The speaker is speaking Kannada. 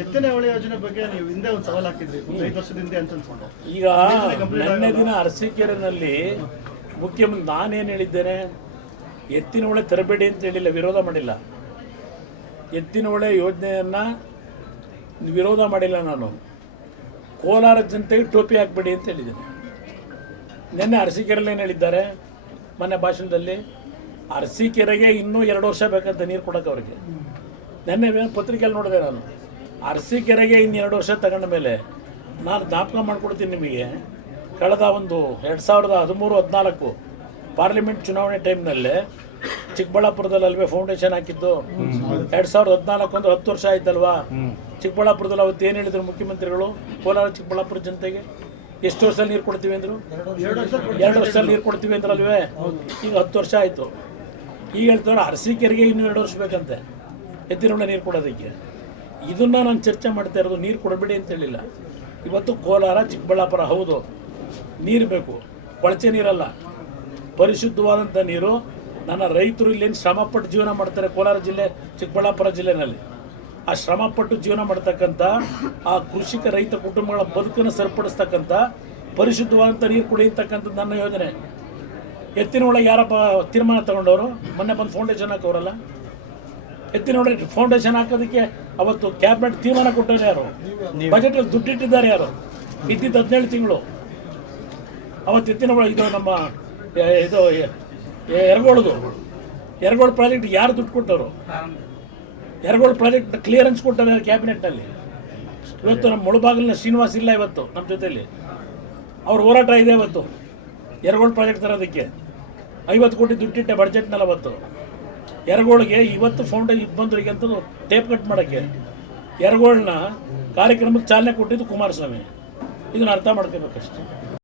ಎತ್ತಿನ ಹೊಳೆ ಯೋಜನೆ ಬಗ್ಗೆ ನೀವು ಹಿಂದೆ ಒಂದು ಸವಾಲು ಹಾಕಿದ್ರಿ 5 ವರ್ಷದಿಂದ ಅಂತ ಅನ್ಕೊಂಡು. ಈಗ ನಿನ್ನೆ ದಿನ ಅರಸೀಕೆರೆನಲ್ಲಿ ಮುಖ್ಯಮಂತ್ರಿ ನಾನೇನು ಹೇಳಿದ್ದೇನೆ, ಎತ್ತಿನ ಹೊಳೆ ತರಬೇಡಿ ಅಂತ ಹೇಳಿಲ್ಲ, ವಿರೋಧ ಮಾಡಿಲ್ಲ. ಎತ್ತಿನ ಹೊಳೆ ಯೋಜನೆಯನ್ನು ವಿರೋಧ ಮಾಡಿಲ್ಲ. ನಾನು ಕೋಲಾರ ಜನತೆಗೆ ಟೋಪಿ ಹಾಕಬೇಡಿ ಅಂತ ಹೇಳಿದ್ದೇನೆ. ನಿನ್ನೆ ಅರಸೀಕೆರೆಯಲ್ಲಿ ಏನು ಹೇಳಿದ್ದಾರೆ ಮೊನ್ನೆ ಭಾಷಣದಲ್ಲಿ, ಅರಸೀಕೆರೆಗೆ ಇನ್ನೂ 2 ವರ್ಷ ಬೇಕಂತ ನೀರು ಕೊಡೋಕೆ ಅವ್ರಿಗೆ. ನಿನ್ನೆ ಪತ್ರಿಕೆಯಲ್ಲಿ ನೋಡಿದೆ ನಾನು, ಅರಸೀಕೆರೆಗೆ ಇನ್ನು 2 ವರ್ಷ ತಗೊಂಡ ಮೇಲೆ ನಾನು ಜ್ಞಾಪಕ ಮಾಡಿಕೊಡ್ತೀನಿ ನಿಮಗೆ. ಕಳೆದ ಒಂದು 2013-14 ಪಾರ್ಲಿಮೆಂಟ್ ಚುನಾವಣೆ ಟೈಮ್ನಲ್ಲೇ ಚಿಕ್ಕಬಳ್ಳಾಪುರದಲ್ಲಿ ಅಲ್ವೇ ಫೌಂಡೇಶನ್ ಹಾಕಿದ್ದು. 2014 ಅಂದ್ರೆ 10 ವರ್ಷ ಆಯ್ತಲ್ವಾ. ಚಿಕ್ಕಬಳ್ಳಾಪುರದಲ್ಲಿ ಅವತ್ತು ಏನು ಹೇಳಿದ್ರು ಮುಖ್ಯಮಂತ್ರಿಗಳು, ಕೋಲಾರ ಚಿಕ್ಕಬಳ್ಳಾಪುರ ಜನತೆಗೆ ಎಷ್ಟು ವರ್ಷದಲ್ಲಿ ನೀರು ಕೊಡ್ತೀವಿ ಅಂದರು? 2 ವರ್ಷದಲ್ಲಿ ನೀರು ಕೊಡ್ತೀವಿ ಅಂದ್ರಲ್ವೇ. ಈಗ 10 ವರ್ಷ ಆಯಿತು. ಈಗ ಹೇಳ್ತಾರೆ ಅರಸೀಕೆರೆಗೆ ಇನ್ನೂ 2 ವರ್ಷ ಬೇಕಂತೆ ಎತ್ತಿನೊಳ್ಳೆ ನೀರು ಕೊಡೋದಕ್ಕೆ. ಇದನ್ನು ನಾನು ಚರ್ಚೆ ಮಾಡ್ತಾ ಇರೋದು, ನೀರು ಕೊಡಬೇಡಿ ಅಂತ ಹೇಳಿಲ್ಲ. ಇವತ್ತು ಕೋಲಾರ ಚಿಕ್ಕಬಳ್ಳಾಪುರ ಹೌದು ನೀರು ಬೇಕು, ಕೊಳಚೆ ನೀರಲ್ಲ, ಪರಿಶುದ್ಧವಾದಂಥ ನೀರು. ನನ್ನ ರೈತರು ಇಲ್ಲೇನು ಶ್ರಮಪಟ್ಟು ಜೀವನ ಮಾಡ್ತಾರೆ ಕೋಲಾರ ಜಿಲ್ಲೆ ಚಿಕ್ಕಬಳ್ಳಾಪುರ ಜಿಲ್ಲೆನಲ್ಲಿ. ಆ ಶ್ರಮಪಟ್ಟು ಜೀವನ ಮಾಡ್ತಕ್ಕಂಥ ಆ ಕೃಷಿಕ ರೈತ ಕುಟುಂಬಗಳ ಬದುಕನ್ನು ಸರಿಪಡಿಸ್ತಕ್ಕಂಥ ಪರಿಶುದ್ಧವಾದಂಥ ನೀರು ಕುಡಿಯತಕ್ಕಂಥದ್ದು ನನ್ನ ಯೋಜನೆ. ಎತ್ತಿನ ಒಳಗೆ ಯಾರಪ್ಪ ತೀರ್ಮಾನ ತಗೊಂಡವರು? ಮೊನ್ನೆ ಬಂದು ಫೌಂಡೇಶನ್ ಹಾಕೋರಲ್ಲ. ಎತ್ತಿನ ಒಳಗೆ ಫೌಂಡೇಶನ್ ಹಾಕೋದಕ್ಕೆ ಅವತ್ತು ಕ್ಯಾಬಿನೆಟ್ ತೀರ್ಮಾನ ಕೊಟ್ಟರು ಯಾರು? ಬಜೆಟಲ್ಲಿ ದುಡ್ಡಿಟ್ಟಿದ್ದಾರೆ ಯಾರು? ಇದ್ದಿದ್ದು 17 ತಿಂಗಳು. ಅವತ್ತು ಎತ್ತಿನ ಒಳಗೆ ಇದು ನಮ್ಮ ಇದು ಎರಗೋಳು ಪ್ರಾಜೆಕ್ಟ್ ಯಾರು ದುಡ್ಡು ಕೊಟ್ಟವರು? ಎರಗೋಳು ಪ್ರಾಜೆಕ್ಟ್ ಕ್ಲಿಯರೆನ್ಸ್ ಕೊಟ್ಟರೆ ಕ್ಯಾಬಿನೆಟ್ನಲ್ಲಿ. ಇವತ್ತು ನಮ್ಮ ಮುಳುಬಾಗಿಲಿನ ಶ್ರೀನಿವಾಸ್ ಇಲ್ಲ ಇವತ್ತು ನಮ್ಮ ಜೊತೆಯಲ್ಲಿ. ಅವ್ರ ಹೋರಾಟ ಇದೆ ಇವತ್ತು ಎರಗೋಳು ಪ್ರಾಜೆಕ್ಟ್ ತರೋದಕ್ಕೆ. 50 ಕೋಟಿ ದುಡ್ಡಿಟ್ಟೆ ಬಡ್ಜೆಟ್ನಲ್ಲಿ ಅವತ್ತು. ಎರಗೋಳಿಗೆ ಇವತ್ತು ಫೌಂಡೇಶನ್ ಬಂದವರಿಗೆ ಅಂತ ಟೇಪ್ ಕಟ್ ಮಾಡೋಕ್ಕೆ ಎರಗೋಳನ್ನ ಕಾರ್ಯಕ್ರಮಕ್ಕೆ ಚಾಲನೆ ಕೊಟ್ಟಿದ್ದು ಕುಮಾರಸ್ವಾಮಿ. ಇದನ್ನು ಅರ್ಥ ಮಾಡ್ಕೋಬೇಕಷ್ಟೆ.